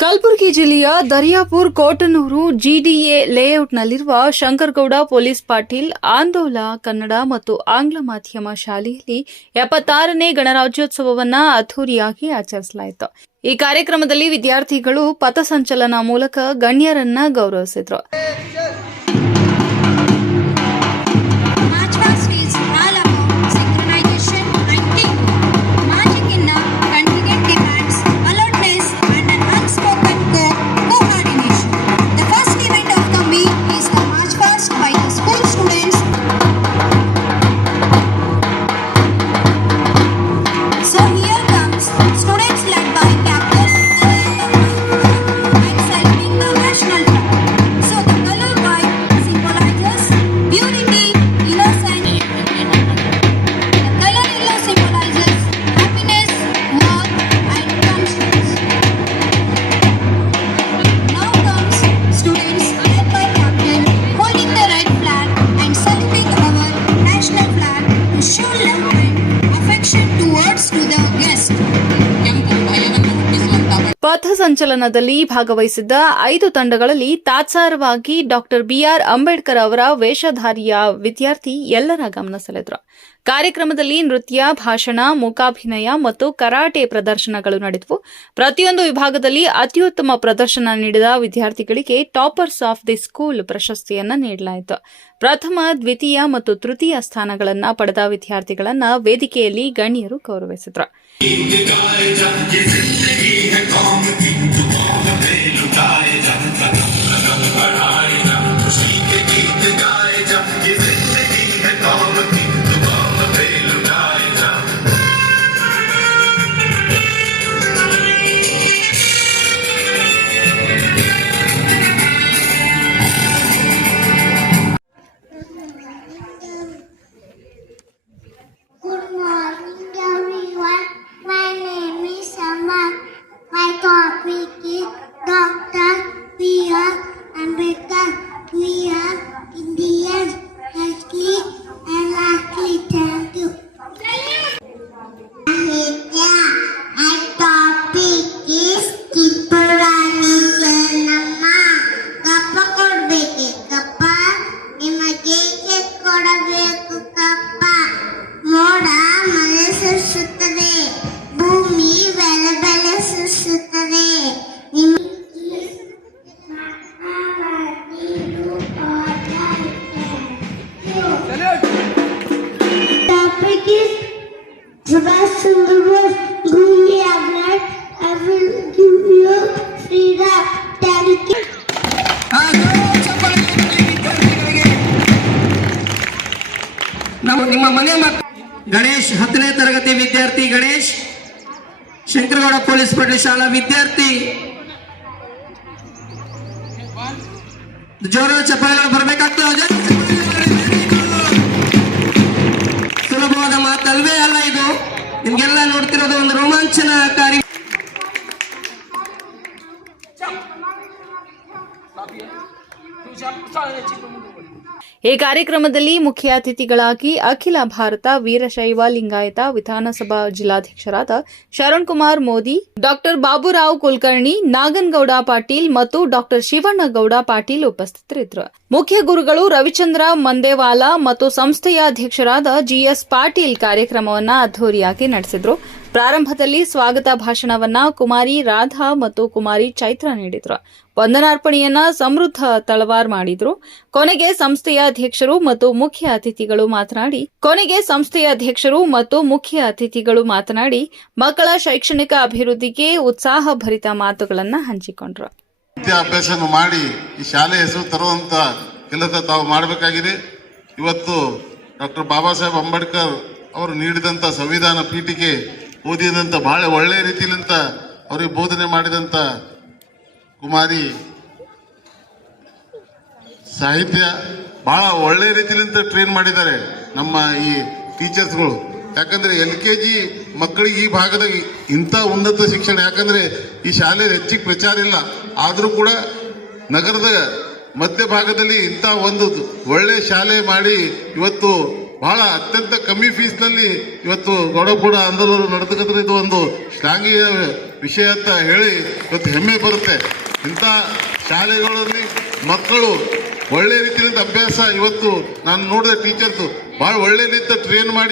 ಕಲಬುರಗಿ ಜಿಲ್ಲೆಯ ದರಿಯಾಪುರ ಕೋಟನೂರು GDA ಲೇಔಟ್ನಲ್ಲಿರುವ Shankaragouda police Patil ಆಂದೋಲ Kannada ಮತ್ತು ಆಂಗ್ಲ ಮಾಧ್ಯಮ ಶಾಲೆಯಲ್ಲಿ 76ನೇ ಗಣರಾಜ್ಯೋತ್ಸವವನ್ನು ಅದ್ದೂರಿಯಾಗಿ ಆಚರಿಸಲಾಯಿತು. ಈ ಕಾರ್ಯಕ್ರಮದಲ್ಲಿ ವಿದ್ಯಾರ್ಥಿಗಳು ಪಥಸಂಚಲನ ಮೂಲಕ ಗಣ್ಯರನ್ನ ಗೌರವಿಸಿದರು. ಪಥಸಂಚಲನದಲ್ಲಿ ಭಾಗವಹಿಸಿದ್ದ 5 ತಂಡಗಳಲ್ಲಿ ತಾತ್ಸಾರವಾಗಿ ಡಾಕ್ಟರ್ ಬಿಆರ್ ಅಂಬೇಡ್ಕರ್ ಅವರ ವೇಷಧಾರಿಯ ವಿದ್ಯಾರ್ಥಿ ಎಲ್ಲರ ಗಮನ ಸೆಳೆದರು. ಕಾರ್ಯಕ್ರಮದಲ್ಲಿ ನೃತ್ಯ, ಭಾಷಣ, ಮೂಕಾಭಿನಯ ಮತ್ತು ಕರಾಟೆ ಪ್ರದರ್ಶನಗಳು ನಡೆದವು. ಪ್ರತಿಯೊಂದು ವಿಭಾಗದಲ್ಲಿ ಅತ್ಯುತ್ತಮ ಪ್ರದರ್ಶನ ನೀಡಿದ ವಿದ್ಯಾರ್ಥಿಗಳಿಗೆ ಟಾಪರ್ಸ್ ಆಫ್ ದಿ ಸ್ಕೂಲ್ ಪ್ರಶಸ್ತಿಯನ್ನು ನೀಡಲಾಯಿತು. ಪ್ರಥಮ, ದ್ವಿತೀಯ ಮತ್ತು ತೃತೀಯ ಸ್ಥಾನಗಳನ್ನು ಪಡೆದ ವಿದ್ಯಾರ್ಥಿಗಳನ್ನು ವೇದಿಕೆಯಲ್ಲಿ ಗಣ್ಯರು ಗೌರವಿಸಿದರು. Dr. B.R. Ambedkar, we are Indians, firstly and lastly, thank you. Our topic is Kipurani Nama. Kappa kodbeke, kappa, nimage kodabeku kappa. Moda male sursutade, bhoomi vele vele sursutade. Topic is Subhash Chandra Bose, Bhumi Avlat. I will give you freedom. Thank you. ನಿಮ್ಮ ಮನೆ ಗಣೇಶ್ 10ನೇ ತರಗತಿ ವಿದ್ಯಾರ್ಥಿ Ganesh, Shankaragouda police ಪಠ್ಯ ಶಾಲಾ ವಿದ್ಯಾರ್ಥಿ. ಜೋರಾದ ಚಪ್ಪಾಳೆಗಳು ಬರಬೇಕಾಗ್ತದೆ. ಸುಲಭವಾದ ಮಾತಲ್ವೇ ಅಲ್ಲ ಇದು. ನಿಮ್ಗೆಲ್ಲ ನೋಡ್ತಿರೋದು ಒಂದು ರೋಮಾಂಚನಕಾರಿ. ಈ ಕಾರ್ಯಕ್ರಮದಲ್ಲಿ ಮುಖ್ಯ ಅತಿಥಿಗಳಾಗಿ ಅಖಿಲ ಭಾರತ ವೀರಶೈವ ಲಿಂಗಾಯತ ವಿಧಾನಸಭಾ ಜಿಲ್ಲಾಧ್ಯಕ್ಷರಾದ ಶರಣ್ ಕುಮಾರ್ ಮೋದಿ, ಡಾಕ್ಟರ್ ಬಾಬುರಾವ್ ಕುಲಕರ್ಣಿ, ನಾಗನಗೌಡ ಪಾಟೀಲ್ ಮತ್ತು ಡಾಕ್ಟರ್ ಶಿವಣ್ಣಗೌಡ ಪಾಟೀಲ್ ಉಪಸ್ಥಿತರಿದ್ದರು. ಮುಖ್ಯ ಗುರುಗಳು ರವಿಚಂದ್ರ ಮಂದೇವಾಲಾ ಮತ್ತು ಸಂಸ್ಥೆಯ ಅಧ್ಯಕ್ಷರಾದ ಜಿಎಸ್ ಪಾಟೀಲ್ ಕಾರ್ಯಕ್ರಮವನ್ನು ಅದ್ದೂರಿಯಾಗಿ ನಡೆಸಿದರು. ಪ್ರಾರಂಭದಲ್ಲಿ ಸ್ವಾಗತ ಭಾಷಣವನ್ನ ಕುಮಾರಿ ರಾಧಾ ಮತ್ತು ಕುಮಾರಿ ಚೈತ್ರ ನೀಡಿದರು. ವಂದನಾರ್ಪಣೆಯನ್ನ ಸಮೃದ್ಧ ತಳವಾರ್ ಮಾಡಿದ್ರು. ಕೊನೆಗೆ ಸಂಸ್ಥೆಯ ಅಧ್ಯಕ್ಷರು ಮತ್ತು ಮುಖ್ಯ ಅತಿಥಿಗಳು ಮಾತನಾಡಿ ಮಕ್ಕಳ ಶೈಕ್ಷಣಿಕ ಅಭಿವೃದ್ಧಿಗೆ ಉತ್ಸಾಹಭರಿತ ಮಾತುಗಳನ್ನು ಹಂಚಿಕೊಂಡರು. ವಿದ್ಯಾಭ್ಯಾಸ ಮಾಡಿ ಈ ಶಾಲೆ ಹೆಸರು ತರುವಂತ ಕೆಲಸ ತಾವು ಮಾಡಬೇಕಾಗಿದೆ. ಇವತ್ತು ಡಾಕ್ಟರ್ ಬಾಬಾ ಸಾಹೇಬ್ ಅಂಬೇಡ್ಕರ್ ಅವರು ನೀಡಿದಂತ ಸಂವಿಧಾನ ಪೀಠಿಕೆ ಓದಿದಂತ ಬಹಳ ಒಳ್ಳೆಯ ರೀತಿಯಂತ ಅವರಿಗೆ ಬೋಧನೆ ಮಾಡಿದಂತ ಕುಮಾರಿ ಸಾಹಿತ್ಯ ಬಹಳ ಒಳ್ಳೆ ರೀತಿಯಿಂದ ಟ್ರೈನ್ ಮಾಡಿದ್ದಾರೆ ನಮ್ಮ ಈ ಟೀಚರ್ಸ್ಗಳು. ಯಾಕಂದ್ರೆ LKG ಮಕ್ಕಳಿಗೆ ಈ ಭಾಗದಾಗ ಇಂಥ ಉನ್ನತ ಶಿಕ್ಷಣ, ಯಾಕಂದ್ರೆ ಈ ಶಾಲೆ ಹೆಚ್ಚಿಗೆ ಪ್ರಚಾರ ಇಲ್ಲ, ಆದರೂ ಕೂಡ ನಗರದ ಮಧ್ಯ ಭಾಗದಲ್ಲಿ ಇಂಥ ಒಂದು ಒಳ್ಳೆ ಶಾಲೆ ಮಾಡಿ ಇವತ್ತು ಬಹಳ ಅತ್ಯಂತ ಕಮ್ಮಿ ಫೀಸ್ನಲ್ಲಿ ಇವತ್ತು ಗೌಡಪುಡ ಆಂದೋಲನ ನಡೆದಕ್ಕಂದ್ರೆ ಇದು ಒಂದು ಶ್ಲಾಘನೀಯ ವಿಷಯ ಅಂತ ಹೇಳಿ ಇವತ್ತು ಹೆಮ್ಮೆ ಬರುತ್ತೆ. ಇಂಥ ಶಾಲೆಗಳಲ್ಲಿ ಮಕ್ಕಳು ಒಳ್ಳೆ ರೀತಿಯಿಂದ ಅಭ್ಯಾಸ, ಇವತ್ತು ನಾನು ನೋಡಿದ ಟೀಚರ್ಸು ಭಾಳ ಒಳ್ಳೆ ರೀತಿಯ ಟ್ರೈನ್ ಮಾಡಿ